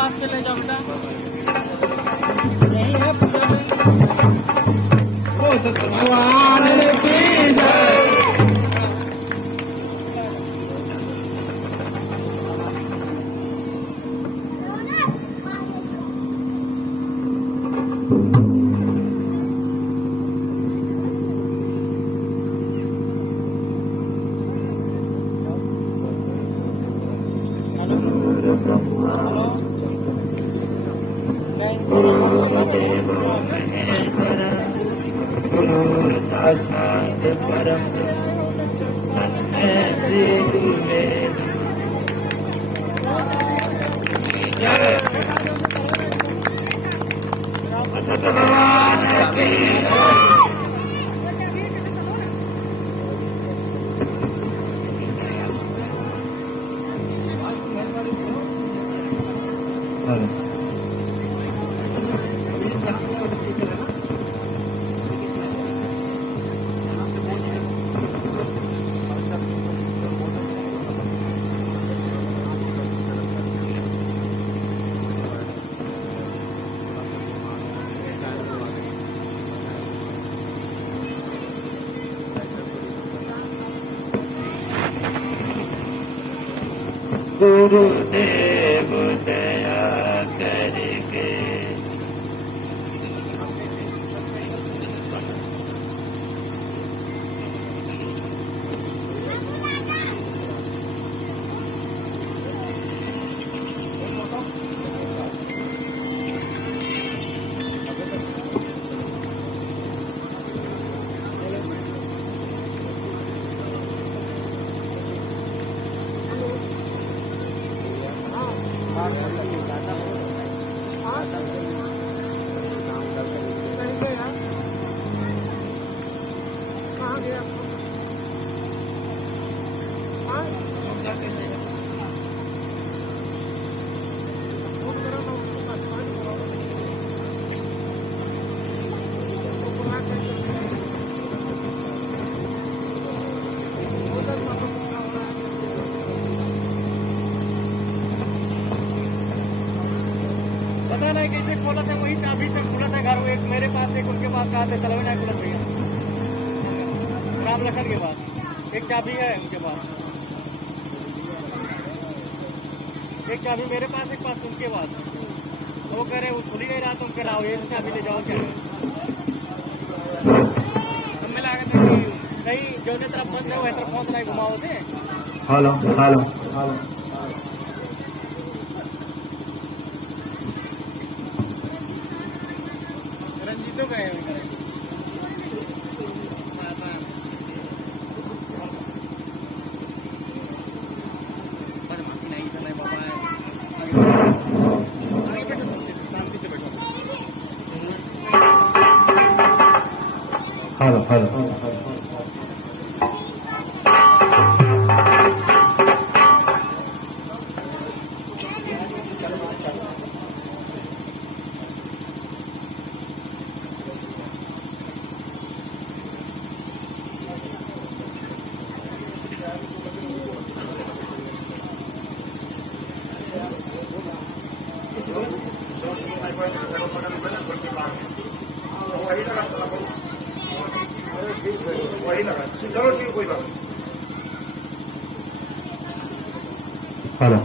पास से ले जाओ बेटा, यही है पूजा में। ओ सत्यनारायण की जय। गुरुदेव दया करके पता नहीं कैसे खोला था, वही चाबी से खुला था घर। एक मेरे पास, एक उनके पास कहा था, चलो ना खुला भैया राम लखन के पास एक चाबी है, उनके पास एक चाबी मेरे पास, एक पास उनके पास। तो वो कह रहे वो खुली नहीं रहा, तुम कह रहा एक चाबी ले जाओ। क्या हम मिला के नहीं जो ने तरफ बंद है वह तरफ पहुंच नहीं घुमाओ थे। हेलो हेलो हेलो रंजीतो गए हेलो हेलो वही लगा, चलो ठीक, कोई बात नहीं। हेलो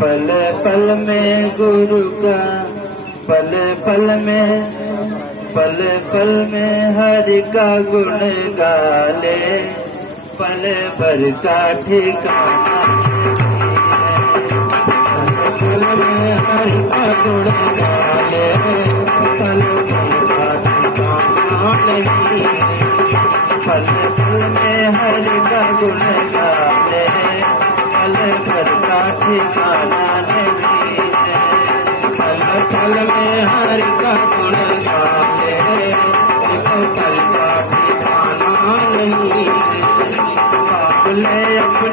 पल पल में गुरु का, पल पल में हरि का गुण गाले, पल भर का ठिकाना पल में हरि का गुण गाले, पल भर का ठिकाना नहीं। पल पल में हरि का गुण गाले, पल भर का ठिकाना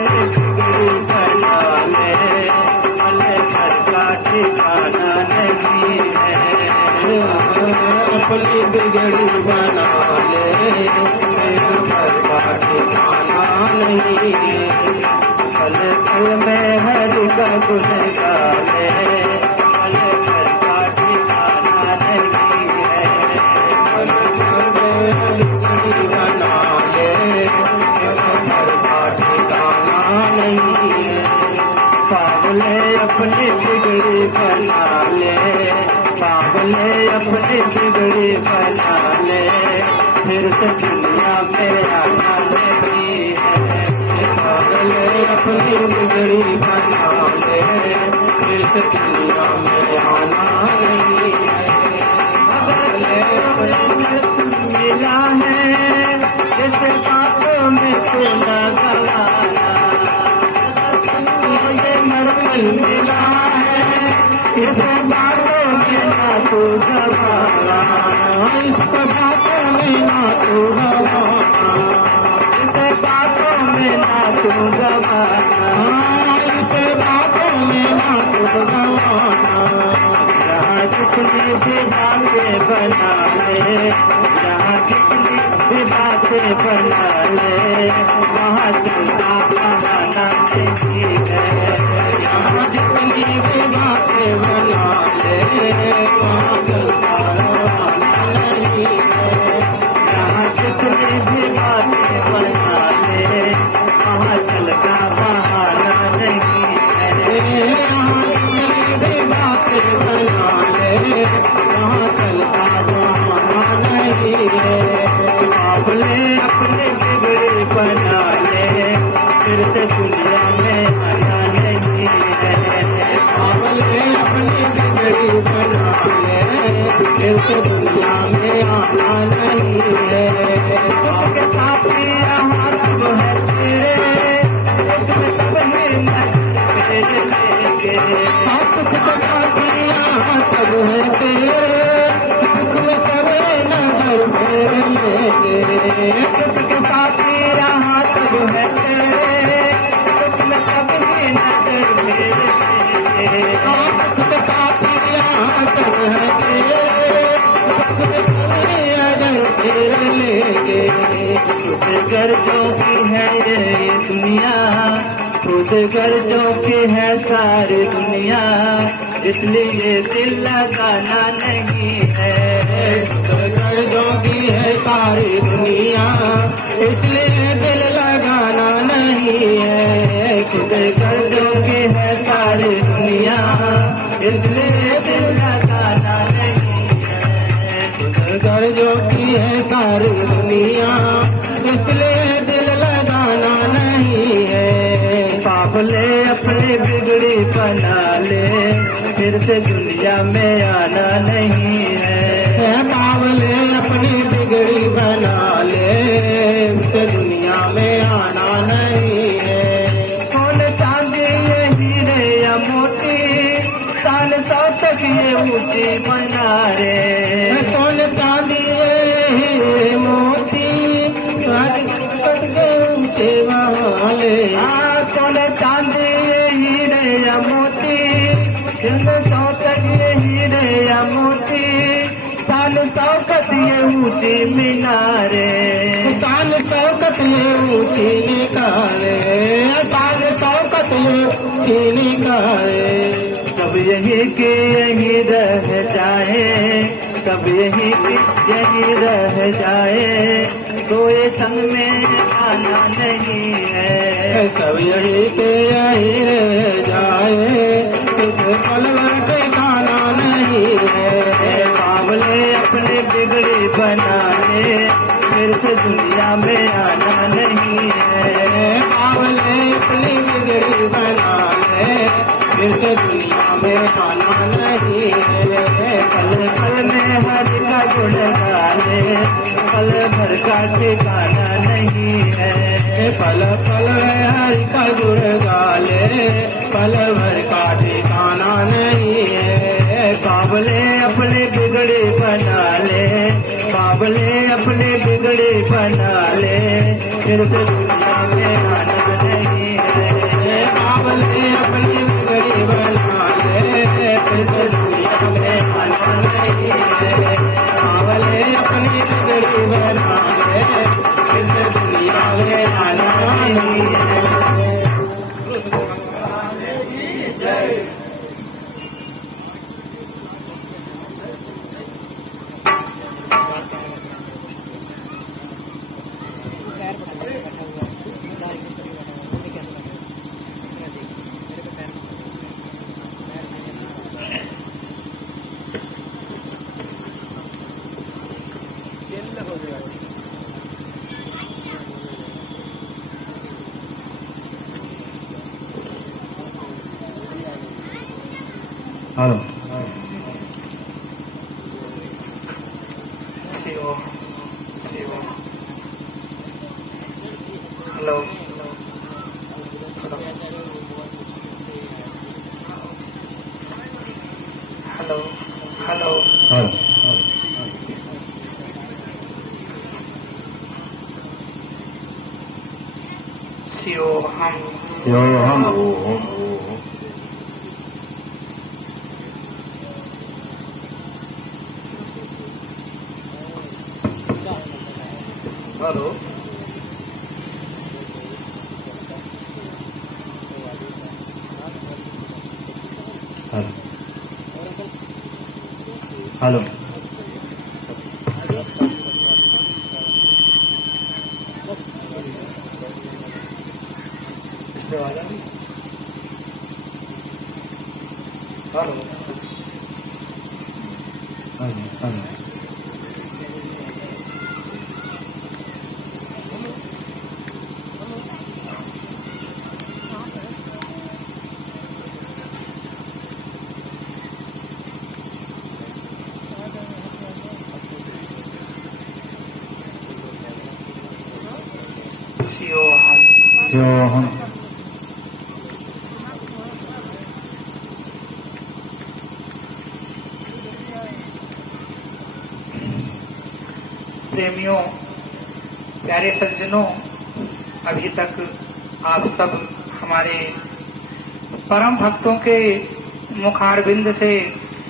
बिगड़ी बना ले, पल भर का ठिकाना नहीं है। अपनी बिगड़ी बना ले, पल भर का ठिकाना नहीं है। पल पल में हरि का गुण गाले, पल भर का ठिकाना नहीं है। पल पल में हरि बना ले, पल भर का ठिकाना नहीं है। बाबले अपनी बिगड़ी बना ले, बाबले अपनी बिगड़ी बना ले, फिर से दुनिया में आना नहीं है। बाबले अपनी बिगड़ी बना ले, फिर से दुनिया में आना नहीं है। बाबले अपनी मिला है, जैसे बातों में सुना गलाया, ये मरकल मिला है, इस बातों में ना तू गवाना, इस बातों में ना तू गवाना, इस बातों में ना तू गवाना, इस बातों में ना तू गवाना। जहाँ जितनी भी बातें बना ले, जहाँ जितनी भी बातें बना ले, वहाँ चलता बहाना नहीं है। जहाँ जितनी भी बातें बना ले, वहाँ चलता बहाना नहीं है। जहाँ जितनी भी बातें बना ले, वहाँ चलता बहाना नहीं है। जहाँ जितनी भी बातें बना ले, वहाँ चलता बहाना नहीं है। बाबले अपने बिगड़े बना ले, फिर से दुनिया में आना नहीं है। बाबले अपनी बिगड़ी बना ले, फिर से दुनिया में आना नहीं है। आपके साथी यहाँ सब है तेरे, इसमें सब हिम्मत तेरे लेके। आपके साथी यहाँ सब है तेरे, इसमें सब नजर मेरे लेके। आपके साथी यहाँ सब है तेरे, इसमें सब नजर मेरे लेके। आपके साथी यहाँ सब है तेरे, इसमें सब नजर मेरे लेके। खुद गर्जों की है ये दुनिया, खुद गर्जों की है सारी दुनिया, इसलिए दिल लगाना नहीं है। खुद गर्जों की है सारी दुनिया, इसलिए दिल लगाना नहीं है। खुद गर्जों की है सारी दुनिया, इसलिए दिल लगाना नहीं है। खुद गर्जों की है सारी दुनिया, इसलिए दिल लगाना नहीं है। बाबले अपनी बिगड़ी बना ले, फिर से दुनिया में आना नहीं है। बाबले अपनी बिगड़ी बना ले, फिर से दुनिया में आना नहीं है। कौन चांदी ये हीरे या मोती, साल सौ तक ये ऊंची मनारे। कौन चांदी ये हीरे मोती, साल तक ये ऊंचे वाले। कौन चांदी ये हीरे या मोती, सौ तक ये हीरे या मोती, साल सौकत ये ऊंची मीनारे। साल सौकत ये ऊंची निकाले, साल सौकत ये ऊंची निकाले। सब यही के यही रह जाए, सब यही के यही रह जाए, कोई संग में आना नहीं है। सब यही के यही रह जाए, पल भर ठिकाना नहीं है। बाबले अपने बिगड़ी बना ले, फिर से दुनिया में आना नहीं है। बाबले अपनी बिगड़ी बना ले, फिर से दुनिया में आना नहीं है। पल पल में हरि का गुण गाले, पल भर का ठिकाना नहीं है। पल पल में हरि का गुण गाले, पल भर का ठिकाना नहीं है। बाबले अपने बिगड़े बना ले, बाबले अपने बिगड़े बना ले, फिर से दुनिया में आना नहीं है। Hello Shiv Shiv hello hello hello hello शिवोहम शिवोहम हेलो हेलो हेलो शिवोहम शिवोहम प्रेमियों, प्यारे सज्जनों, अभी तक आप सब हमारे परम भक्तों के मुखारबिंद से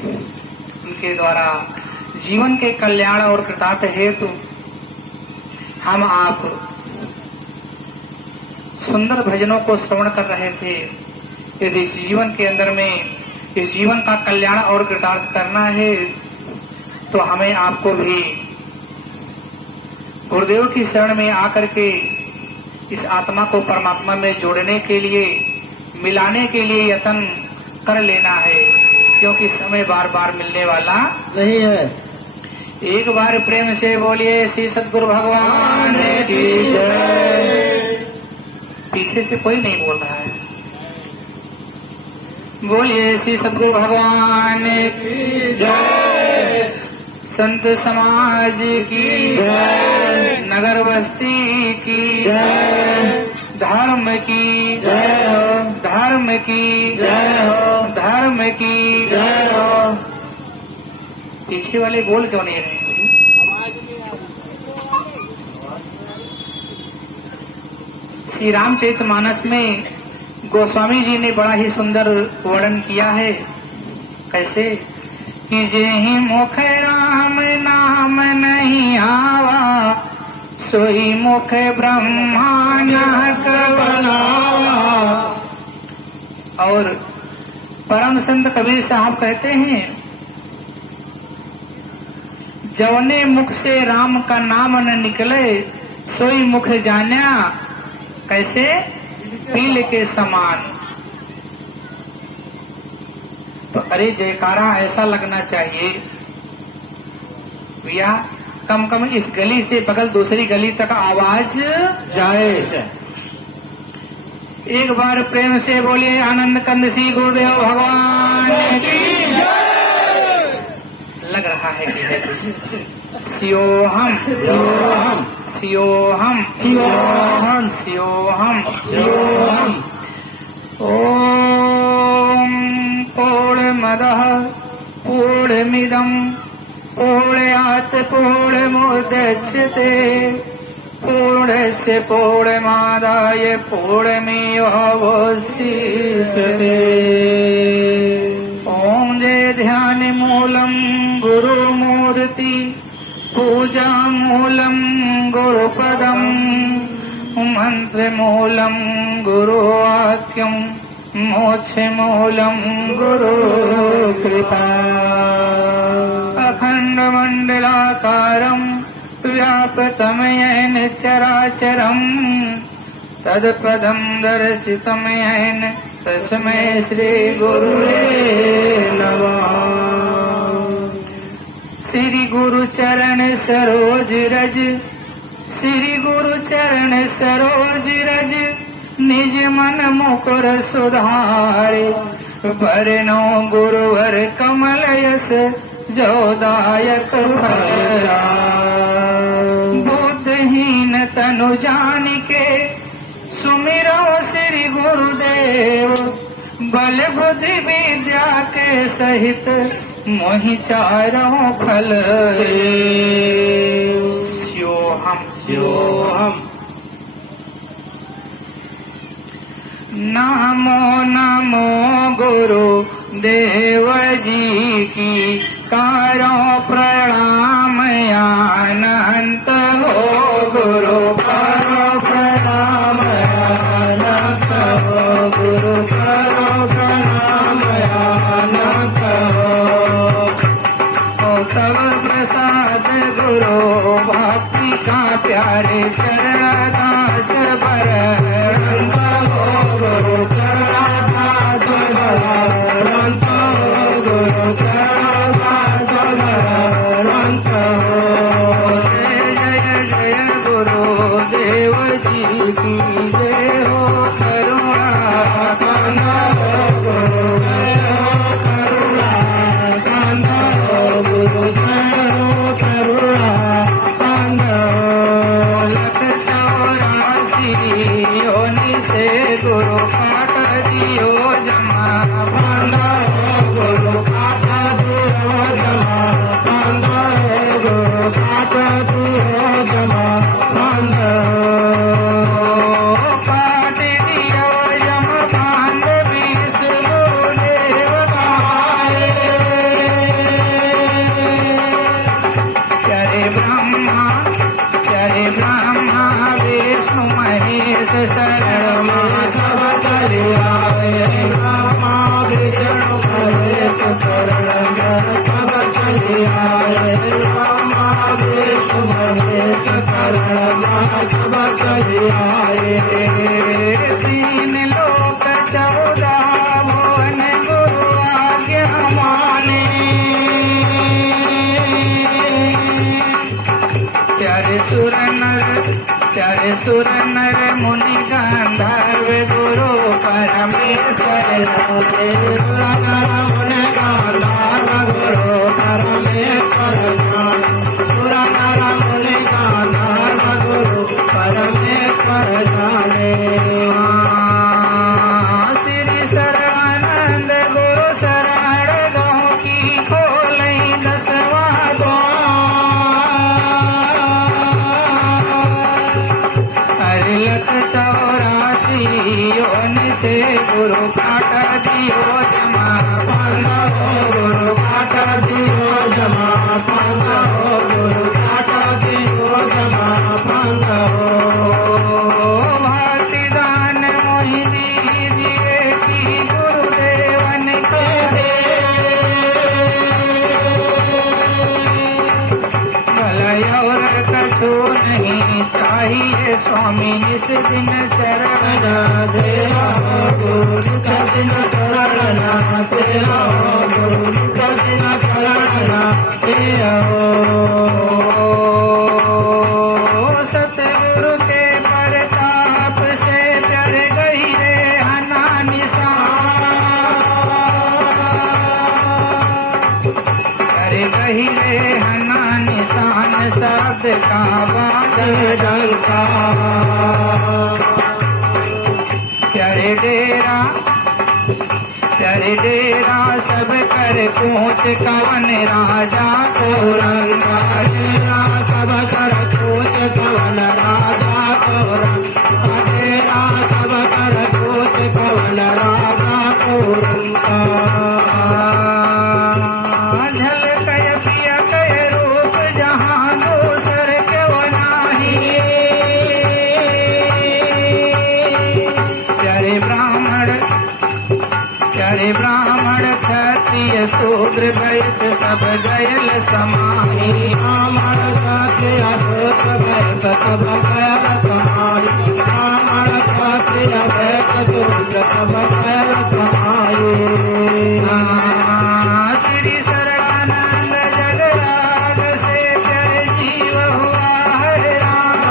उनके द्वारा जीवन के कल्याण और कृतार्थ हेतु हम आप सुंदर भजनों को श्रवण कर रहे थे। यदि इस जीवन के अंदर में इस जीवन का कल्याण और कृतार्थ करना है तो हमें आपको भी गुरुदेव की शरण में आकर के इस आत्मा को परमात्मा में जोड़ने के लिए, मिलाने के लिए यत्न कर लेना है, क्योंकि समय बार बार मिलने वाला नहीं है। एक बार प्रेम से बोलिए श्री सद्गुरु भगवान की जय। पीछे से कोई नहीं बोल रहा है। बोलिए श्री सद्गुरु भगवान की जय। संत समाज की जय। नगर बस्ती की जय। धर्म की जय हो, धर्म की जय हो, धर्म की जय हो। पीछे वाले बोल क्यों नहीं रहे? श्री रामचरितमानस में गोस्वामी जी ने बड़ा ही सुंदर वर्णन किया है। कैसे कि जेहि मुख राम नाम नहीं आवा, सोई मुख ब्रह्मा नाहक बनावा। और परम संत कबीर साहब कहते हैं, जवने मुख से राम का नाम न निकले, सोई मुख जान्या कैसे पील के समान। तो अरे जयकारा ऐसा लगना चाहिए भैया, कम कम इस गली से बगल दूसरी गली तक आवाज जाए। एक बार प्रेम से बोलिए आनंद कंद श्री गुरुदेव भगवान की जय। लग रहा है कि है कुछ। शिवोहम शिवोहम शिवोहम शिवोहम शिवोहम शिवोहम। ओम पूर्णमदः पूर्णमिदं पूर्णात् पूर्णमुदच्यते पूर्णस्य पूर्णमादाय पूर्णमेवावशिष्यते। ओम जय ध्यान मूलम गुरुमूर्ति पूजा मूलम गुरुपदम मंत्र मूलम गुरुवाक्यम मोक्ष मूलम गुरु कृपा। अखंड मंडलाकारं व्याप्तं येन चराचरं तत्पदं दर्शितं येन तस्मै श्री गुरुवे नमः। श्री गुरु चरण सरोज रज, श्री गुरु चरण सरोज रज, निज मन मुकुर सुधारे वरनो गुरुवर कमल यस जोदायक फलरा। बुद्धहीन तनु जानिके सुमिरो श्री गुरुदेव। बल बुद्धि विद्या के सहित मोहि चारों फल। स्योहम स्योहम। नमो नमो गुरु देव जी की कारो प्रणाम अनंत हो। गुरु कारो प्रणाम अनंत हो। गुरु कारो प्रणाम अनंत हो। ओ तव प्रसाद गुरु भक्ति का प्यारे शरणदास बर। गुरु चरणदास बरंत हो। गुरु चरणदास बरंत हो। जय जय गुरु देव जी की जय हो। करुणा कंद हो गुरु जय हो। करुणा कंद हो गुरु जय हो। करुणा कंद हो। लख 84 योनि से गुरु काट दियो जमा। बांधा हो गुरु काट दियो जमा। बांधा हो गुरु काट दियो जमा। बांधा काट दियो जम बांध 20 गुरुदेव आए। प्यारे ब्रह्मा विष्णु महेश शरण सब चले आए। ब्रह्मा विष्णु महेश शरण सब चले आए। ब्रह्मा विष्णु महेश शरण सब चले आए। 3 लोक 14 भुवन गुरु आज्ञा माने। प्यारे सुर नर मुनि गंधर्व गुरु परमेश्वर देव। मुनि गंधर्व गुरु परमेश्वर सुर नर मुनि गंधर्व गुरु परमेश्वर जाने। श्री सर्वानंद गुरु शरण गौ की खोलई 10वां द्वार। लख 84 योनि से गुरु काट दियो जमा। बांधा हो गुरु काट दियो जमा। बांधा हो गुरु काट दियो जमा। बांधा हो। भक्ति दान मोहि दीजिए की गुरुदेवन के दे। भला और कछु नहीं चाहिए स्वामी निस दिन चरण से आओ। गुरु निस दिन चरण से आओ। गुरु निस दिन चरण से आओ। सतगुरु के प्रताप से चढ़ गई रे हना निशान। कर गई रे हना निशान शब्द का बात डलता। प्यारे डेरा सब कर पूछ कवन राजा को रंगा। डेरा सब कर पूछ कवन राजा को रंगा। डेरा सब कर पूछ कवन राजा को रंगा। झलक पिया कह रूप जहाँ दूसर क्यों नाही। प्यारे ब्राह्मण क्षत्रिय शूद्र वैश्य सब गयल समाही। ब्राह्मण क्षत्रिय शूद्र वैश्य सब गयल समाही। ब्राह्मण क्षत्रिय वैश्य शूद्र सब गयल समाही। श्री शरणानंद जगराग से जय जीव हुआ है राम।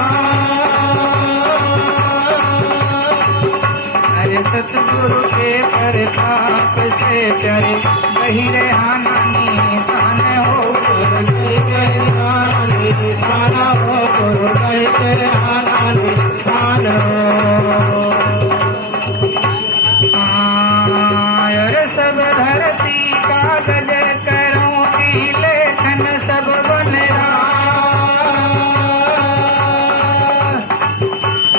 सतगुरु के प्रताप से प्यारे बहिरे आना निशान हो और सब धरती कागज करो की लेखन सब बन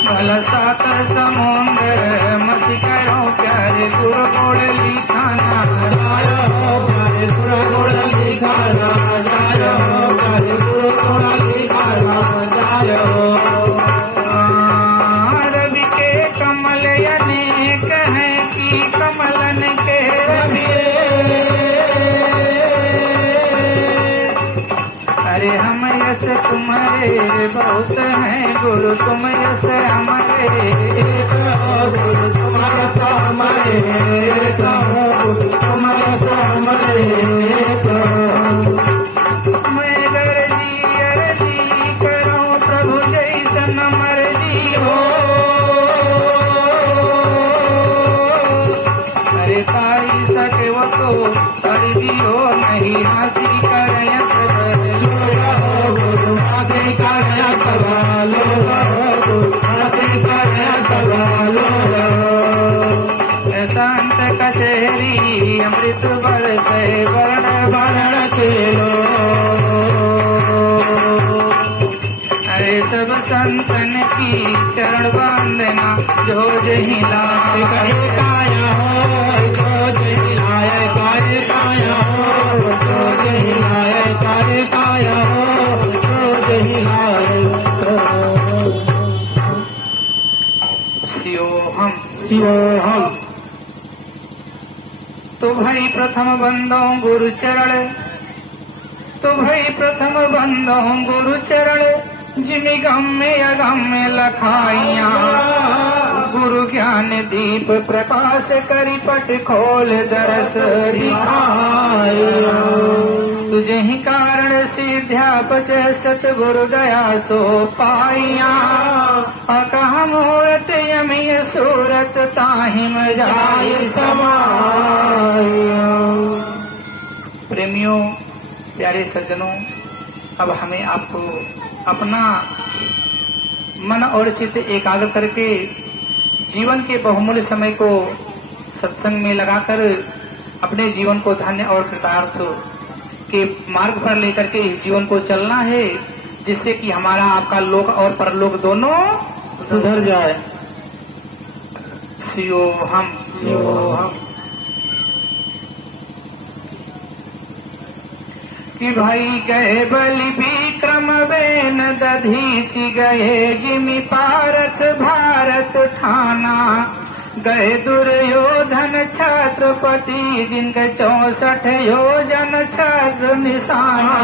भला सात समुंदर मसी करो प्यारे गुरु गोड़ लिखाना प्यारे गुरु गोड़ लिखाना प्यारे गुरु गोड़ लिखाना रवि के कमल अनेक हैं कि कमलन के अरे हम यश तुम्हारे बहुत हैं गुरु तुम यश हमारे गुरु तुम्हारे हमारे गुरु तुम्हारे हमारे मैं अर्जी करो प्रभु जैसन मर्जी हो अरे ताई सके वो तो कर दियो नहीं हासिल करें संत कचहरी अमृत बरसे वर्ण वर्ण के अरे सब संतन की चरण वंदना जो जही लाए कहे काया हो जो जही लाए काये काया हो जो जही लाए काये काया हो जो जही लाए शिवोहम तो भाई प्रथम बंदो गुरु चरण तो भाई प्रथम बंदो गुरु चरण जिमि गम्य अगम्य लखाइया गुरु ज्ञान दीप प्रकाश करी पट खोल दरस दिखाया तुझे ही कारण सिद्ध्या पच सतगुरु दया सो पाइया अकह मूरत यमी सूरत ताहिम जाय समाया प्रेमियों प्यारे सज्जनों अब हमें आपको अपना मन और चित्त एकाग्र करके जीवन के बहुमूल्य समय को सत्संग में लगाकर अपने जीवन को धन्य और कृतार्थ के मार्ग पर लेकर के इस जीवन को चलना है जिससे कि हमारा आपका लोक और परलोक दोनों सुधर जाए। शिवोहम कि भाई गए बलि विक्रम बेन दधीचि गए जिमि पारथ भारत ठाना गए दुर्योधन छत्रपति जिनके 64 योजन छत्र निशाना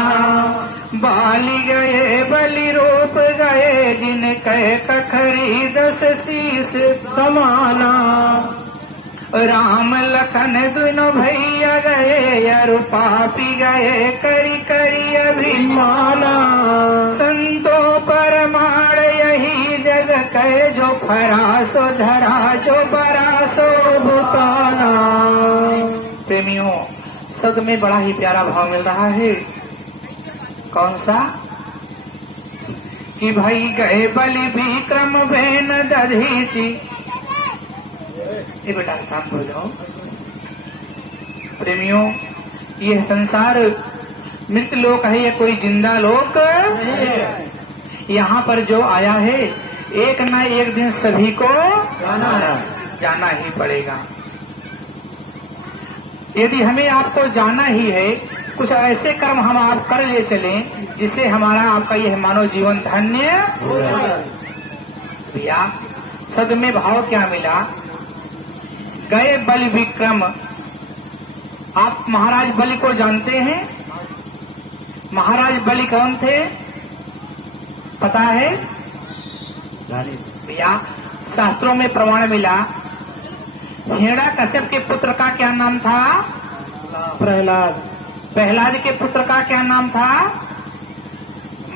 बाली गए बलि रूप गए जिनके कखरी 10 शीस समाना राम लखन दोनों भैया गए अरु पापी गए करी करी अभिमाना संतो परमाण यही जग कहे जो फरासो धरा जो बरासो भूताना। प्रेमियों शब्द में बड़ा ही प्यारा भाव मिल रहा है। कौन सा कि भाई गए बलि विक्रम बेन दधीचि ये बेटा शांत हो जाओ। प्रेमियों ये संसार मृत लोक है या कोई जिंदा लोक यहाँ पर जो आया है एक न एक दिन सभी को जाना ही पड़ेगा। यदि हमें आपको जाना ही है कुछ ऐसे कर्म हम आप कर ले चलें जिससे हमारा आपका यह मानव जीवन धन्य भैया। सद में भाव क्या मिला गए बलि विक्रम। आप महाराज बलि को जानते हैं? महाराज बलि कौन थे पता है भैया? शास्त्रों में प्रमाण मिला हिरण्य कश्यप के पुत्र का क्या नाम था? प्रहलाद। प्रहलाद के पुत्र का क्या नाम था?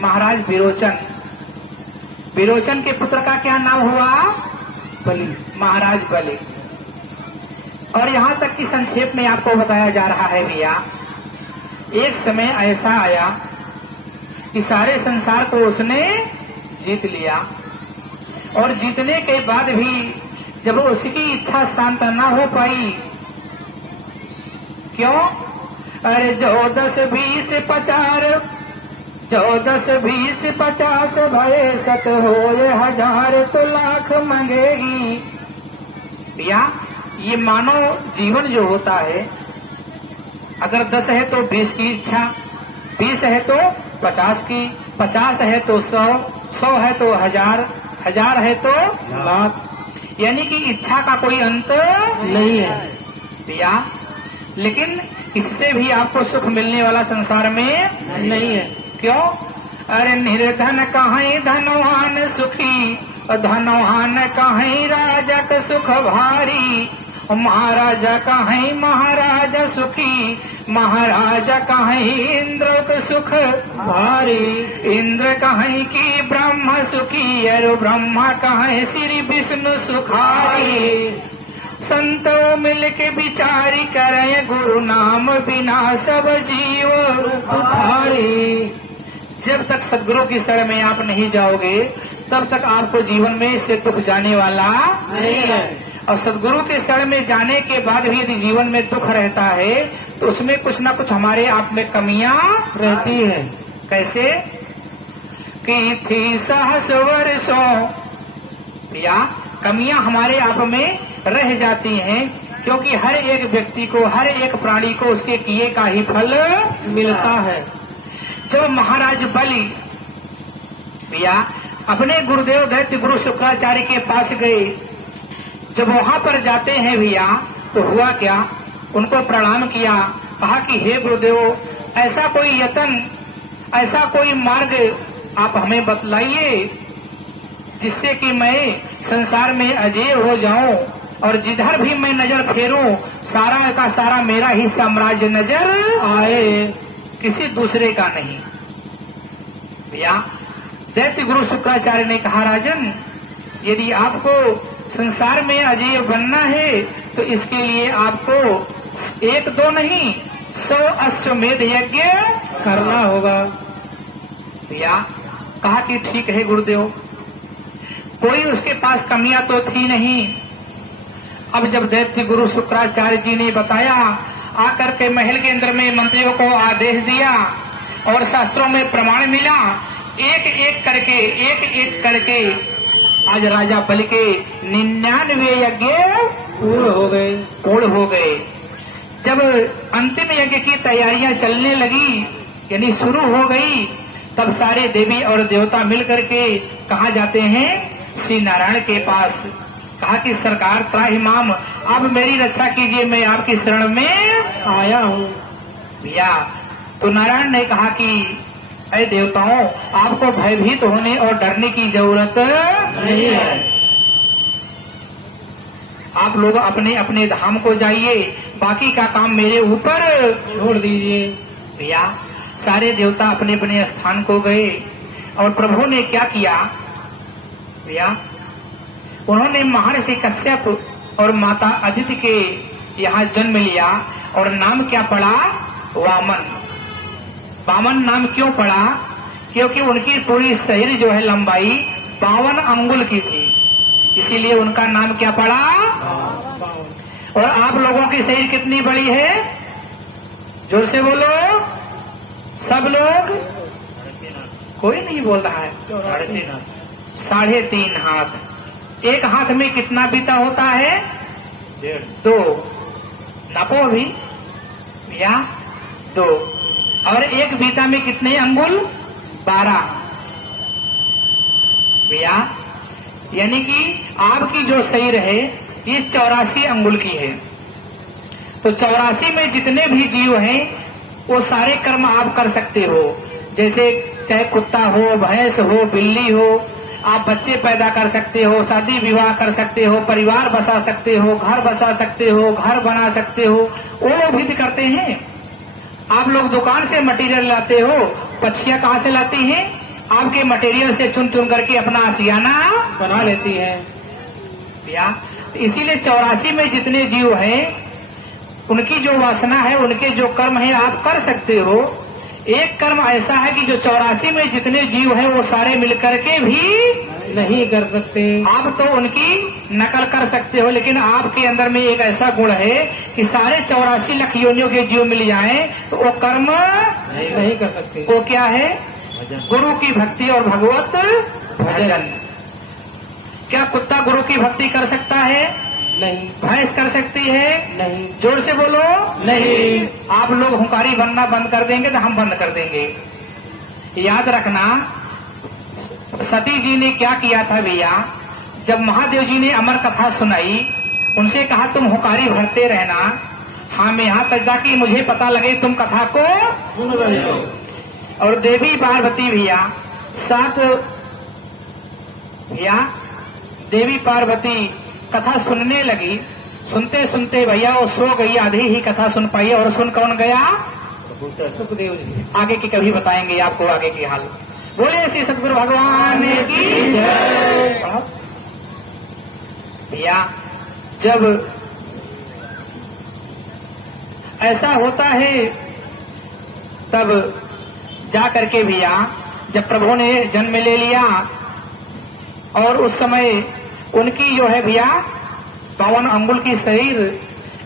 महाराज विरोचन। विरोचन के पुत्र का क्या नाम हुआ? बलि। महाराज बलि। और यहाँ तक कि संक्षेप में आपको बताया जा रहा है भैया, एक समय ऐसा आया कि सारे संसार को उसने जीत लिया, और जीतने के बाद भी जब उसकी इच्छा शांत न हो पाई, क्यों? अरे 14-20-50 भये 100 होए 1000 तो लाख मंगेगी। भैया ये मानव जीवन जो होता है, अगर 10 है तो 20 की इच्छा, 20 है तो 50 की, 50 है तो 100, 100 है तो 1000, 1000 है तो लाख, यानी कि इच्छा का कोई अंत नहीं है भैया। लेकिन इससे भी आपको सुख मिलने वाला संसार में नहीं है। क्यों? अरे निर्धन कहीं धनवान सुखी, धनवान कहीं राजक सुख भारी, महाराजा कहीं महाराजा सुखी, महाराजा कहीं इंद्र सुख भारी, इंद्र कहीं की ब्रह्म सुखी, अरे ब्रह्मा कहीं श्री विष्णु सुखारी। संतों मिल के विचारी करें गुरु नाम बिना सब जीव उधारी। जब तक सदगुरु की शरण में आप नहीं जाओगे तब तक आपको जीवन में इससे दुख जाने वाला नहीं है। और सदगुरु के शरण में जाने के बाद भी यदि जीवन में दुख रहता है तो उसमें कुछ ना कुछ हमारे आप में कमियां रहती है। कैसे? कि थी 100 वर्षों, या कमियां हमारे आप में रह जाती हैं, क्योंकि हर एक व्यक्ति को, हर एक प्राणी को उसके किए का ही फल मिलता है। जब महाराज बलि भैया अपने गुरुदेव दैत्य गुरु शुक्राचार्य के पास गए, जब वहां पर जाते हैं भैया तो हुआ क्या? उनको प्रणाम किया, कहा कि हे गुरुदेव, ऐसा कोई यतन, ऐसा कोई मार्ग आप हमें बतलाइए जिससे कि मैं संसार में अजेय हो जाऊं और जिधर भी मैं नजर फेरूं सारा का सारा मेरा ही साम्राज्य नजर आए, किसी दूसरे का नहीं। भैया दैत्य गुरु शुक्राचार्य ने कहा, राजन, यदि आपको संसार में अजेय बनना है तो इसके लिए आपको 1-2 नहीं 100 अश्वमेध यज्ञ करना होगा। भैया कहा कि ठीक है गुरुदेव। कोई उसके पास कमियां तो थी नहीं। अब जब दैत्य गुरु शुक्राचार्य जी ने बताया, आकर के महल के अंदर में मंत्रियों को आदेश दिया और शास्त्रों में प्रमाण मिला, एक एक करके आज राजा बलि के 99 यज्ञ पूर्ण हो गए। जब अंतिम यज्ञ की तैयारियां चलने लगी, यानी शुरू हो गई, तब सारे देवी और देवता मिलकर के कहाँ जाते हैं? श्री नारायण के पास। कहा कि सरकार त्राहिमाम, अब मेरी रक्षा कीजिए, मैं आपकी शरण में आया हूँ। भैया तो नारायण ने कहा कि अरे देवताओं, आपको भयभीत होने और डरने की जरूरत नहीं है। आप लोग अपने अपने धाम को जाइए, बाकी का काम मेरे ऊपर छोड़ दीजिए। भैया सारे देवता अपने अपने स्थान को गए और प्रभु ने क्या किया? भैया उन्होंने महर्षि कश्यप और माता अदिति के यहाँ जन्म लिया और नाम क्या पड़ा? वामन। वामन नाम क्यों पड़ा? क्योंकि उनकी पूरी शरीर जो है लंबाई 52 अंगुल की थी, इसीलिए उनका नाम क्या पड़ा? और आप लोगों की शरीर कितनी बड़ी है? जोर से बोलो सब लोग। कोई नहीं बोल रहा है। 3.5 हाथ। एक हाथ में कितना बीता होता है? 2। नापो अभी या 2। और एक बीता में कितने अंगुल? 12। भैया यानी कि आपकी जो शरीर है ये 84 अंगुल की है। तो 84 में जितने भी जीव हैं वो सारे कर्म आप कर सकते हो। जैसे चाहे कुत्ता हो, भैंस हो, बिल्ली हो, आप बच्चे पैदा कर सकते हो, शादी विवाह कर सकते हो, परिवार बसा सकते हो, घर बसा सकते हो, घर बना सकते हो। वो भी करते हैं। आप लोग दुकान से मटेरियल लाते हो, पक्षियां कहाँ से लाती हैं? आपके मटेरियल से चुन चुन करके अपना आशियाना बना लेती है। या इसीलिए 84 में जितने जीव हैं उनकी जो वासना है, उनके जो कर्म है आप कर सकते हो। एक कर्म ऐसा है कि जो 84 में जितने जीव हैं वो सारे मिलकर के भी नहीं कर सकते। आप तो उनकी नकल कर सकते हो, लेकिन आपके अंदर में एक ऐसा गुण है कि सारे 84 लाख योनियों के जीव मिल जाएं तो वो कर्म नहीं कर सकते। वो क्या है? गुरु की भक्ति और भगवत भजन। क्या कुत्ता गुरु की भक्ति कर सकता है? नहीं। भैंस कर सकती है? नहीं। जोर से बोलो। नहीं। आप लोग हुंकारी बनना बंद कर देंगे तो हम बंद कर देंगे। याद रखना, सती जी ने क्या किया था भैया, जब महादेव जी ने अमर कथा सुनाई, उनसे कहा तुम हुंकारी भरते रहना, हाँ मैं यहाँ तक जाके मुझे पता लगे तुम कथा को सुन रहे हो। और देवी पार्वती भैया सात भैया देवी पार्वती कथा सुनने लगी। सुनते सुनते भैया वो सो गई, आधी ही कथा सुन पाई। और सुन कौन गया? सुखदेव जी। आगे की कभी बताएंगे आपको, आगे की हाल। बोले श्री सतगुरु भगवान की जय। भैया जब ऐसा होता है तब जा करके भैया जब प्रभु ने जन्म ले लिया और उस समय उनकी जो है भैया 52 अंगुल की शरीर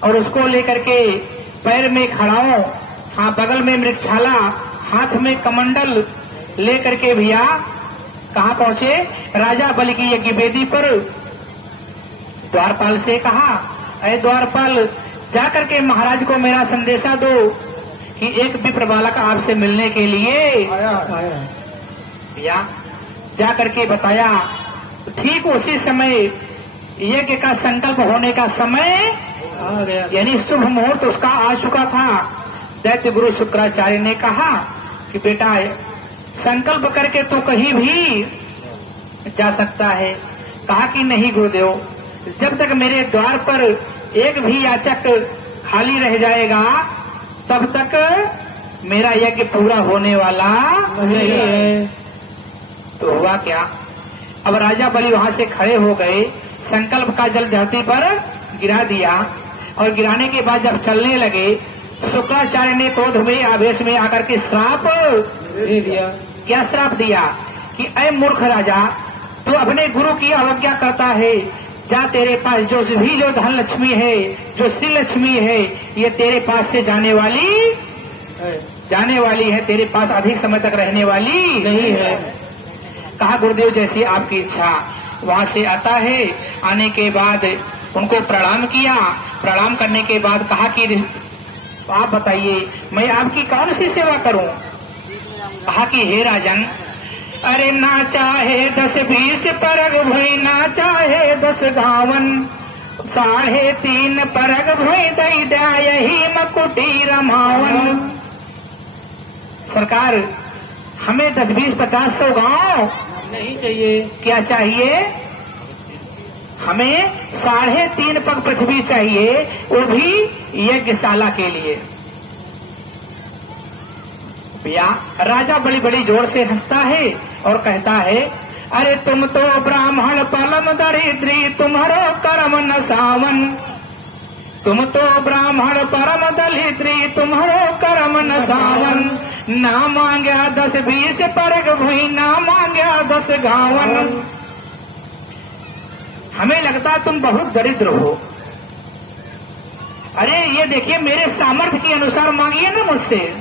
और उसको लेकर के पैर में खड़ाओं, हाँ बगल में मृगछाला, हाथ में कमंडल लेकर के भैया कहाँ पहुंचे? राजा बलि की यज्ञ वेदी पर। द्वारपाल से कहा, अरे द्वारपाल जाकर के महाराज को मेरा संदेशा दो कि एक विप्र बालक आपसे मिलने के लिए आया। भैया जा करके बताया। ठीक उसी समय यज्ञ का संकल्प होने का समय आ गया। यानी शुभ मुहूर्त उसका आ चुका था। दैत्य गुरु शुक्राचार्य ने कहा कि बेटा संकल्प करके तो कहीं भी जा सकता है। कहा कि नहीं गुरुदेव, जब तक मेरे द्वार पर एक भी याचक खाली रह जाएगा तब तक मेरा यज्ञ पूरा होने वाला नहीं है। तो हुआ क्या? अब राजा बलि वहां से खड़े हो गए, संकल्प का जल धरती पर गिरा दिया और गिराने के बाद जब चलने लगे, शुक्राचार्य ने क्रोध में आवेश में आकर के श्राप दे दिया। क्या श्राप दिया कि अय मूर्ख राजा, तू अपने गुरु की अवज्ञा करता है। जा तेरे पास जो धन लक्ष्मी है, जो श्री लक्ष्मी है, ये तेरे पास से जाने वाली है, तेरे पास अधिक समय तक रहने वाली नहीं है। कहा गुरुदेव जैसी आपकी इच्छा। वहां से आता है, आने के बाद उनको प्रणाम किया। प्रणाम करने के बाद कहा कि आप बताइए मैं आपकी कौन सी सेवा करूं? कहा कि हे राजन, अरे ना चाहे 10-20 परग भई, ना चाहे 10 गावन, 3.5 परग भई दई दया यही मकुटी रमावन। सरकार हमें 10-20-50-100 गांव नहीं चाहिए। क्या चाहिए? हमें 3.5 पग पृथ्वी चाहिए, वो भी यज्ञशाला के लिए। भैया राजा बड़ी बड़ी जोर से हंसता है और कहता है, अरे तुम तो ब्राह्मण परम दरिद्री, तुम्हारो कर्म न सावन। तुम तो ब्राह्मण परम दरिद्री, तुम्हारो कर्म न सावन। ना मांग्या 10-20 परग भई, ना मांग्या 10 गावन। हमें लगता तुम बहुत दरिद्र हो। अरे ये देखिए, मेरे सामर्थ्य के अनुसार मांगिए ना मुझसे।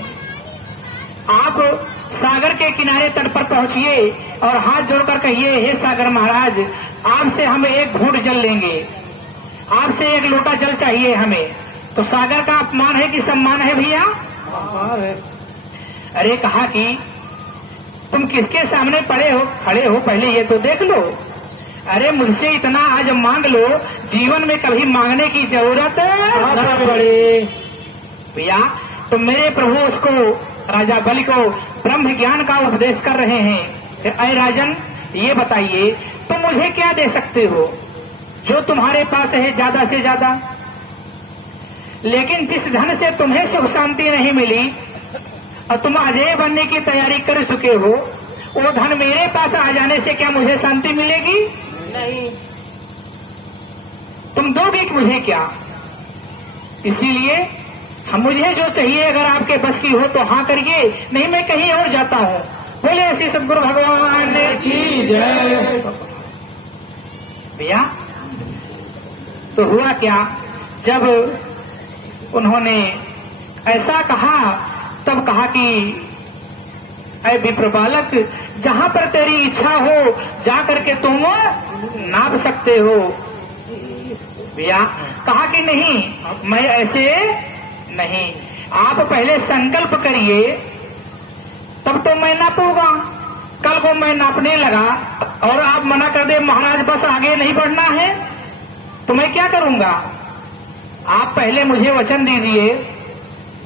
आप सागर के किनारे तट पर पहुंचिए और हाथ जोड़कर कहिए, हे सागर महाराज, आपसे हम एक घूंट जल लेंगे, आपसे 1 लोटा जल चाहिए हमें। तो सागर का अपमान है कि सम्मान है भैया? अरे कहा कि तुम किसके सामने खड़े हो पहले ये तो देख लो। अरे मुझसे इतना आज मांग लो, जीवन में कभी मांगने की जरूरत न पड़े। भैया तो मेरे प्रभु उसको राजा बलि को ब्रह्म ज्ञान का उपदेश कर रहे हैं। अय राजन, ये बताइए तुम मुझे क्या दे सकते हो जो तुम्हारे पास है ज्यादा से ज्यादा? लेकिन जिस धन से तुम्हें सुख शांति नहीं मिली और तुम अजय बनने की तैयारी कर चुके हो, वो धन मेरे पास आ जाने से क्या मुझे शांति मिलेगी? नहीं। तुम दोगे कि मुझे क्या? इसीलिए हम मुझे जो चाहिए अगर आपके बस की हो तो हाँ करिए, नहीं मैं कहीं और जाता हूँ। बोले श्री सद्गुरु भगवान की जय। भैया तो हुआ क्या, जब उन्होंने ऐसा कहा तब कहा कि ऐ विप्र बालक, जहां पर तेरी इच्छा हो जा करके तुम नाप सकते हो। भैया कहा कि नहीं मैं ऐसे नहीं, आप पहले संकल्प करिए तब तो मैं नापूंगा। कल को मैं नापने लगा और आप मना कर दे महाराज बस आगे नहीं बढ़ना है तो मैं क्या करूंगा? आप पहले मुझे वचन दीजिए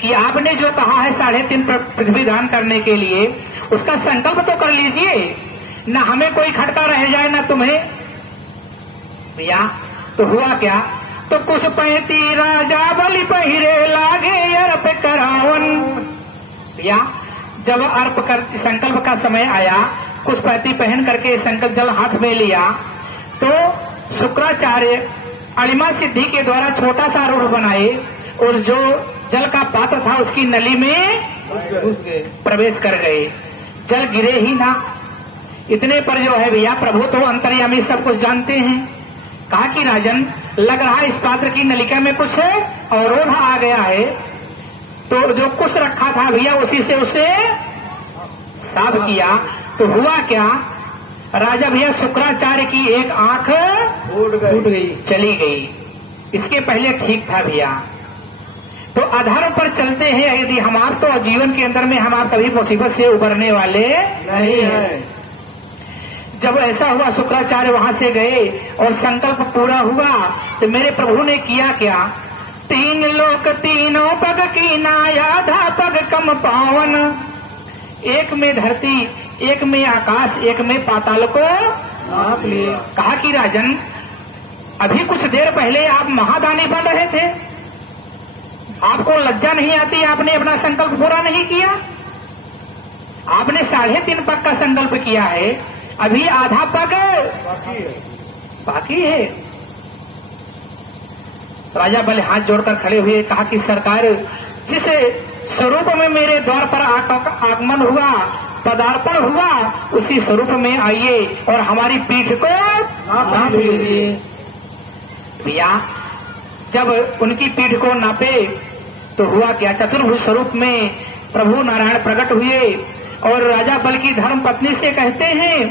कि आपने जो कहा है 3.5 पृथ्वी दान करने के लिए उसका संकल्प तो कर लीजिए, न हमें कोई खटका रह जाए न तुम्हें। भैया तो हुआ क्या, तो कुछ पैती राजा बलि पहिरे लागे अर्प करावन। भैया जब अर्प कर संकल्प का समय आया, कुछ पैती पहन करके संकल्प जल हाथ में लिया तो शुक्राचार्य अणिमा सिद्धि के द्वारा छोटा सा रूढ़ बनाए और जो जल का पात्र था उसकी नली में प्रवेश कर गए, जल गिरे ही ना। इतने पर जो है भैया प्रभु तो अंतर्यामी सब कुछ जानते हैं। कहा कि राजन लग रहा है इस पात्र की नलिका में कुछ अवरोध आ गया है, तो जो कुछ रखा था भैया उसी से उसे साफ किया। तो हुआ क्या, राजा भैया शुक्राचार्य की एक आंख फूट गई, चली गई। इसके पहले ठीक था भैया। तो अधर्म पर चलते हैं यदि हम आप तो जीवन के अंदर में हम आप कभी मुसीबत से उबरने वाले नहीं है। जब ऐसा हुआ शुक्राचार्य वहां से गए और संकल्प पूरा हुआ तो मेरे प्रभु ने किया क्या, 3 लोक 3 पग की नायाधा पग कम पावन, एक में धरती एक में आकाश एक में पाताल को नाप लिए। कहा कि राजन अभी कुछ देर पहले आप महादानी बन रहे थे, आपको लज्जा नहीं आती? आपने अपना संकल्प पूरा नहीं किया। आपने 3.5 पग का संकल्प किया है, अभी आधा पग बाकी है। राजा बल हाथ जोड़कर खड़े हुए, कहा कि सरकार जिस स्वरूप में मेरे द्वार पर आगमन हुआ पदार्पण हुआ उसी स्वरूप में आइए और हमारी पीठ को नाप लीजिए। भैया जब उनकी पीठ को नापे तो हुआ क्या, चतुर्भुज स्वरूप में प्रभु नारायण प्रकट हुए और राजा बल की धर्म पत्नी से कहते हैं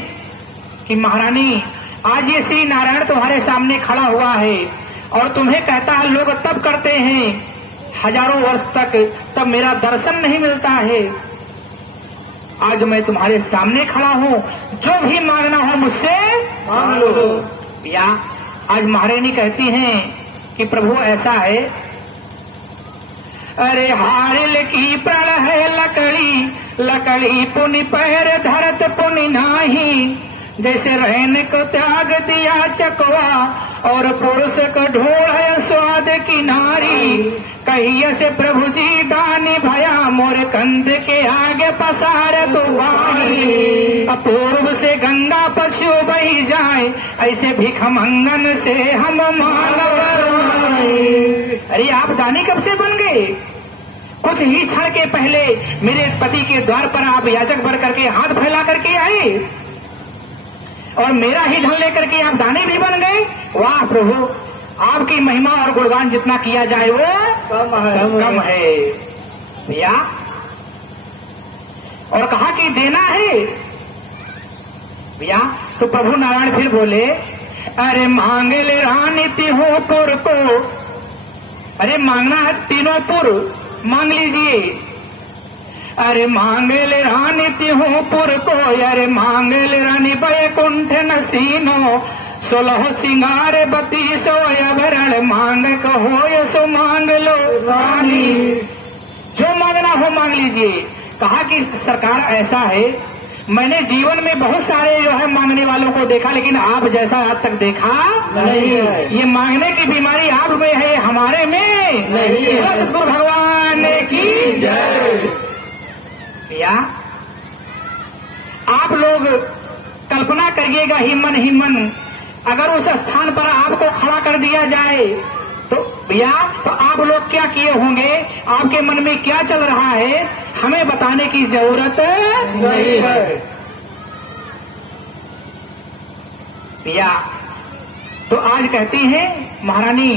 कि महारानी आज ये श्री नारायण तुम्हारे सामने खड़ा हुआ है और तुम्हें कहता है लोग तब करते हैं हजारों वर्ष तक, तब मेरा दर्शन नहीं मिलता है। आज मैं तुम्हारे सामने खड़ा हूँ, जो भी मांगना हो मुझसे मांग लो। या आज महारानी कहती हैं कि प्रभु ऐसा है, अरे हारिल की प्रण है लकड़ी, लकड़ी पुनि पैर धरत पुनि नाही, जैसे रहने को त्याग दिया चकवा और पुरुष को ढूंढ है स्वाद की नारी, कहिए से प्रभु जी दानी भया मोर कंध के आगे पसार तो वाणी, अपूर्व से गंगा पशु बही जाए ऐसे भिख मंगन से हम मानव। अरे आप दानी कब से बन गए? कुछ ही क्षण के पहले मेरे पति के द्वार पर आप याचक भर करके हाथ फैला करके आए और मेरा ही धन लेकर के आप दानी भी बन गए। वाह प्रभु, आपकी महिमा और गुणगान जितना किया जाए वो कम है भैया। और कहा कि देना है भैया, तो प्रभु नारायण फिर बोले, अरे मांग ले रानी तिहो पुर को, अरे मांगना है तीनों पुर मांग लीजिए। अरे मांग ले रानी तिहो पुर को, अरे मांग ले रानी बैकुंठ नसीनो, 16 सिंगार 32 आभरण मांग कहो सो मांग लो रानी, जो मांगना हो मांग लीजिए। कहा कि सरकार ऐसा है, मैंने जीवन में बहुत सारे जो है मांगने वालों को देखा, लेकिन आप जैसा आज तक देखा नहीं है। ये मांगने की बीमारी आप में है, हमारे में नहीं है। सद्गुरु भगवान की जय। भैया आप लोग कल्पना करिएगा ही मन अगर उस स्थान पर आपको खड़ा कर दिया जाए तो भैया तो आप लोग क्या किए होंगे, आपके मन में क्या चल रहा है, हमें बताने की जरूरत नहीं है भैया। तो आज कहती हैं महारानी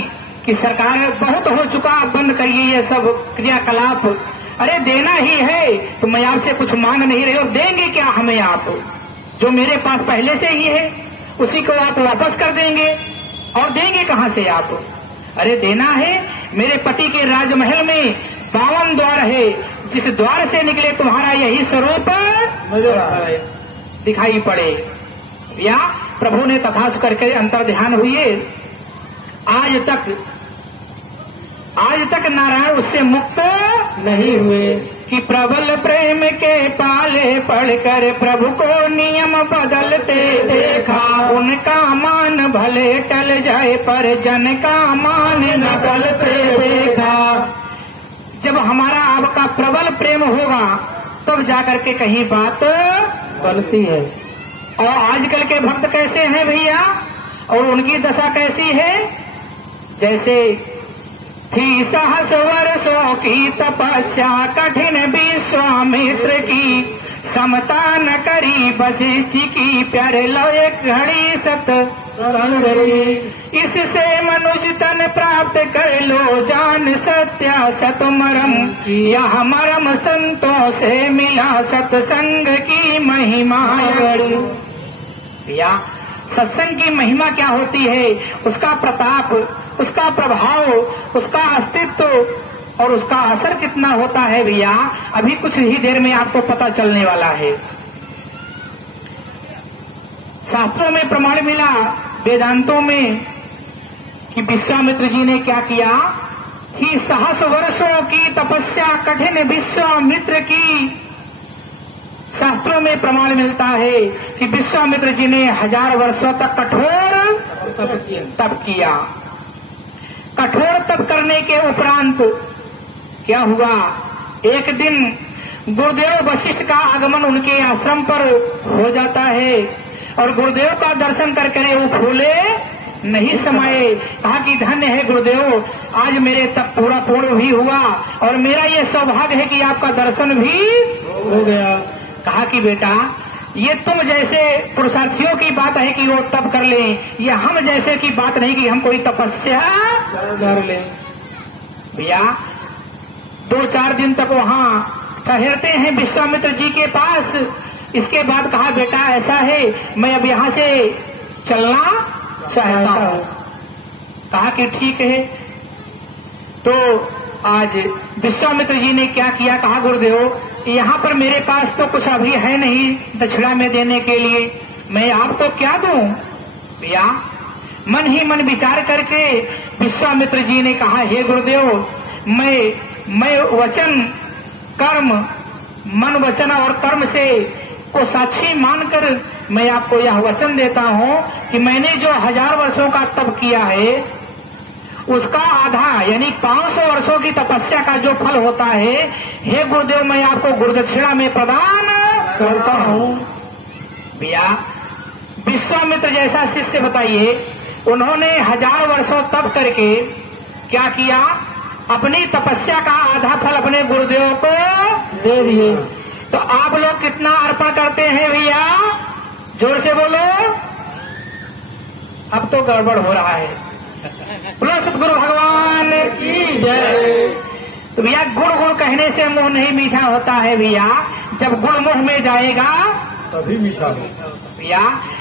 कि सरकार बहुत हो चुका, बंद करिए ये सब क्रियाकलाप। अरे देना ही है तो मैं आपसे कुछ मांग नहीं रही, और देंगे क्या हमें आप, जो मेरे पास पहले से ही है उसी को आप वापस कर देंगे, और देंगे कहां से आप। अरे देना है, मेरे पति के राजमहल में 52 द्वार है, जिस द्वार से निकले तुम्हारा यही स्वरूप दिखाई पड़े। या प्रभु ने तथास्तु करके अंतर ध्यान हुए। आज तक नारायण उससे मुक्त नहीं हुए कि प्रबल प्रेम के पाले पढ़कर प्रभु को नियम बदलते देखा। उनका मान भले टल जाए पर जन का मान न टलते देखा। जब हमारा आपका प्रबल प्रेम होगा तब जाकर के कहीं बात बनती है। और आजकल के भक्त कैसे हैं भैया, और उनकी दशा कैसी है, जैसे थी सहस वर्षों की तपस्या कठिन विश्वामित्र की, समता न करी वशिष्ठ की, प्यारे लो एक घड़ी सत इससे मनुज तन प्राप्त कर लो जान सत्या सत मरम। यह मरम संतों से मिला सत्संग की महिमा। या सत्संग की महिमा क्या होती है, उसका प्रताप, उसका प्रभाव, उसका अस्तित्व और उसका असर कितना होता है भैया, अभी कुछ ही देर में आपको पता चलने वाला है। शास्त्रों में प्रमाण मिला, वेदांतों में, कि विश्वामित्र जी ने क्या किया कि सहस्र वर्षों की तपस्या कठिन विश्वामित्र की। शास्त्रों में प्रमाण मिलता है कि विश्वामित्र जी ने 1000 वर्षों तक कठोर तप किया। कठोर तप करने के उपरांत क्या हुआ, एक दिन गुरुदेव वशिष्ठ का आगमन उनके आश्रम पर हो जाता है, और गुरुदेव का दर्शन करके वो फूले नहीं समाये। कहा कि धन्य है गुरुदेव, आज मेरे तप पूरा पूर्ण भी हुआ और मेरा ये सौभाग्य है कि आपका दर्शन भी हो गया। कहा कि बेटा, ये तुम जैसे पुरुषार्थियों की बात है कि वो तप कर लें, ये हम जैसे की बात नहीं कि हम कोई तपस्या कर लें। भैया 2-4 दिन तक वहाँ ठहरते हैं विश्वामित्र जी के पास। इसके बाद कहा बेटा ऐसा है, मैं अब यहाँ से चलना चाहता हूँ। कहा कि ठीक है। तो आज विश्वामित्र जी ने क्या किया, कहा गुरुदेव यहाँ पर मेरे पास तो कुछ अभी है नहीं दक्षिणा में देने के लिए, मैं आपको क्या दूं। भैया मन ही मन विचार करके विश्वामित्र जी ने कहा, हे गुरुदेव, मैं वचन कर्म, मन वचन और कर्म से को साक्षी मानकर मैं आपको यह वचन देता हूँ कि मैंने जो 1000 वर्षों का तप किया है उसका आधा यानी 500 वर्षों की तपस्या का जो फल होता है, हे गुरुदेव मैं आपको गुरुदक्षिणा में प्रदान करता हूँ। भैया विश्वामित्र जैसा शिष्य बताइए, उन्होंने 1000 वर्षों तप करके क्या किया, अपनी तपस्या का आधा फल अपने गुरुदेव को दे दिए। तो आप लोग कितना अर्पण करते हैं भैया, जोर से बोलो। अब तो गड़बड़ हो रहा है। बोलो सतगुरु भगवान की जय। तो भैया गुड़ गुड़ कहने से मुंह नहीं मीठा होता है भैया, जब गुड़ मुंह में जाएगा तभी मीठा हो। भैया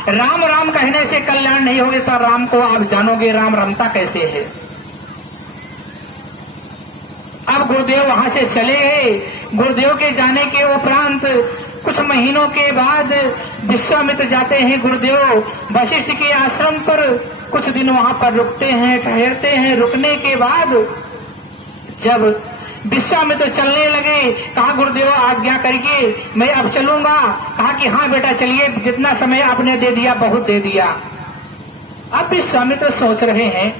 राम राम कहने से कल्याण नहीं होगा, तो राम को आप जानोगे राम रमता कैसे है। अब गुरुदेव वहां से चले गए। गुरुदेव के जाने के उपरांत कुछ महीनों के बाद विश्वामित्र जाते हैं गुरुदेव वशिष्ठ के आश्रम पर। कुछ दिन वहां पर रुकते हैं, ठहरते हैं। रुकने के बाद जब विश्वामित्र चलने लगे, कहा गुरुदेव आज्ञा करिए, मैं अब चलूंगा। कहा कि हाँ बेटा चलिए, जितना समय आपने दे दिया बहुत दे दिया। अब विश्वामित्र सोच रहे हैं,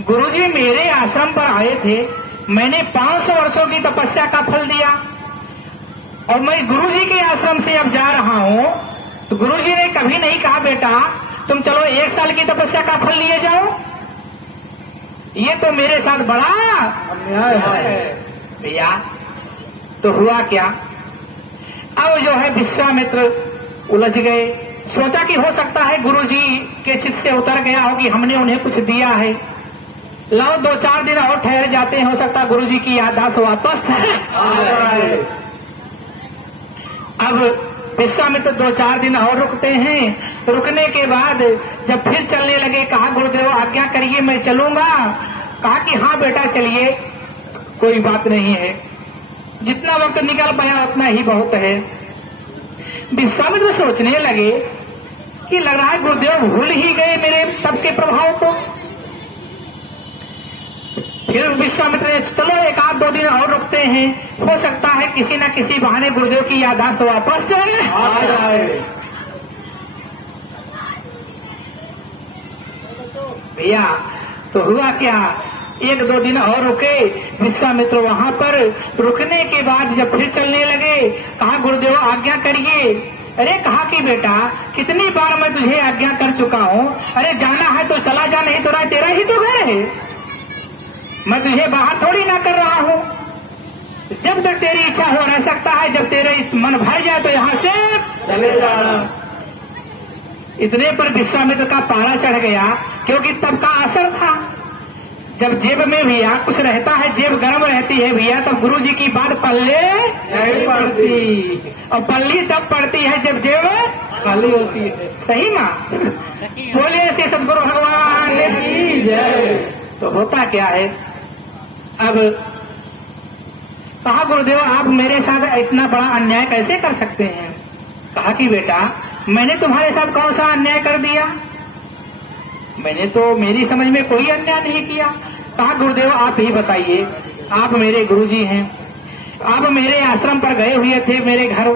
गुरुजी मेरे आश्रम पर आए थे, मैंने 500 वर्षों की तपस्या का फल दिया और मैं गुरुजी के आश्रम से अब जा रहा हूँ। तो गुरुजी ने कभी नहीं कहा बेटा तुम चलो 1 साल की तपस्या का फल लिए जाओ। ये तो मेरे साथ बड़ा अन्याय है। भैया तो हुआ क्या, अब जो है विश्वामित्र उलझ गए। सोचा कि हो सकता है गुरुजी के चित्त से उतर गया हो कि हमने उन्हें कुछ दिया है, लाओ 2-4 दिन और ठहर जाते हैं, हो सकता है गुरुजी की याददाश्त वापस आए। अब विश्वामित्र 2-4 दिन और रुकते हैं। रुकने के बाद जब फिर चलने लगे, कहा गुरुदेव आज्ञा करिए मैं चलूंगा। कहा कि हाँ बेटा चलिए, कोई बात नहीं है, जितना वक्त निकल पाया उतना ही बहुत है। विश्वामित्र सोचने लगे कि लग रहा है गुरुदेव भूल ही गए मेरे तप के प्रभाव को। फिर विश्वामित्र ने चलो 1-2 दिन और रुकते हैं, हो सकता है किसी न किसी बहाने गुरुदेव की याददाश्त वापस आए। भैया तो हुआ क्या, 1-2 दिन और रुके विश्वामित्र वहां पर। रुकने के बाद जब फिर चलने लगे, कहा गुरुदेव आज्ञा करिए। अरे कहा कि बेटा कितनी बार मैं तुझे आज्ञा कर चुका हूँ, अरे जाना है तो चला जा, नहीं तो रहा तेरा ही तो घर है, मैं तुझे बाहर थोड़ी ना कर रहा हूँ। जब तक तेरी इच्छा हो रह सकता है, जब तेरे मन भर जाए तो यहाँ से चले जाना। इतने पर विश्वामित्र का पारा चढ़ गया, क्योंकि तब का असर था। जब जेब में भैया कुछ रहता है, जेब गर्म रहती है भैया, तब गुरु जी की बात पल्ले नहीं पड़ती, और पल्ली तब पड़ती है जब जेब खाली होती है। सही माँ बोले से सदगुरु भगवान की जय। तो होता क्या है, अब कहा गुरुदेव आप मेरे साथ इतना बड़ा अन्याय कैसे कर सकते हैं। कहा कि बेटा मैंने तुम्हारे साथ कौन सा अन्याय कर दिया, मैंने तो मेरी समझ में कोई अन्याय नहीं किया। कहा गुरुदेव आप ही बताइए, आप मेरे गुरुजी हैं, आप मेरे आश्रम पर गए हुए थे, मेरे घर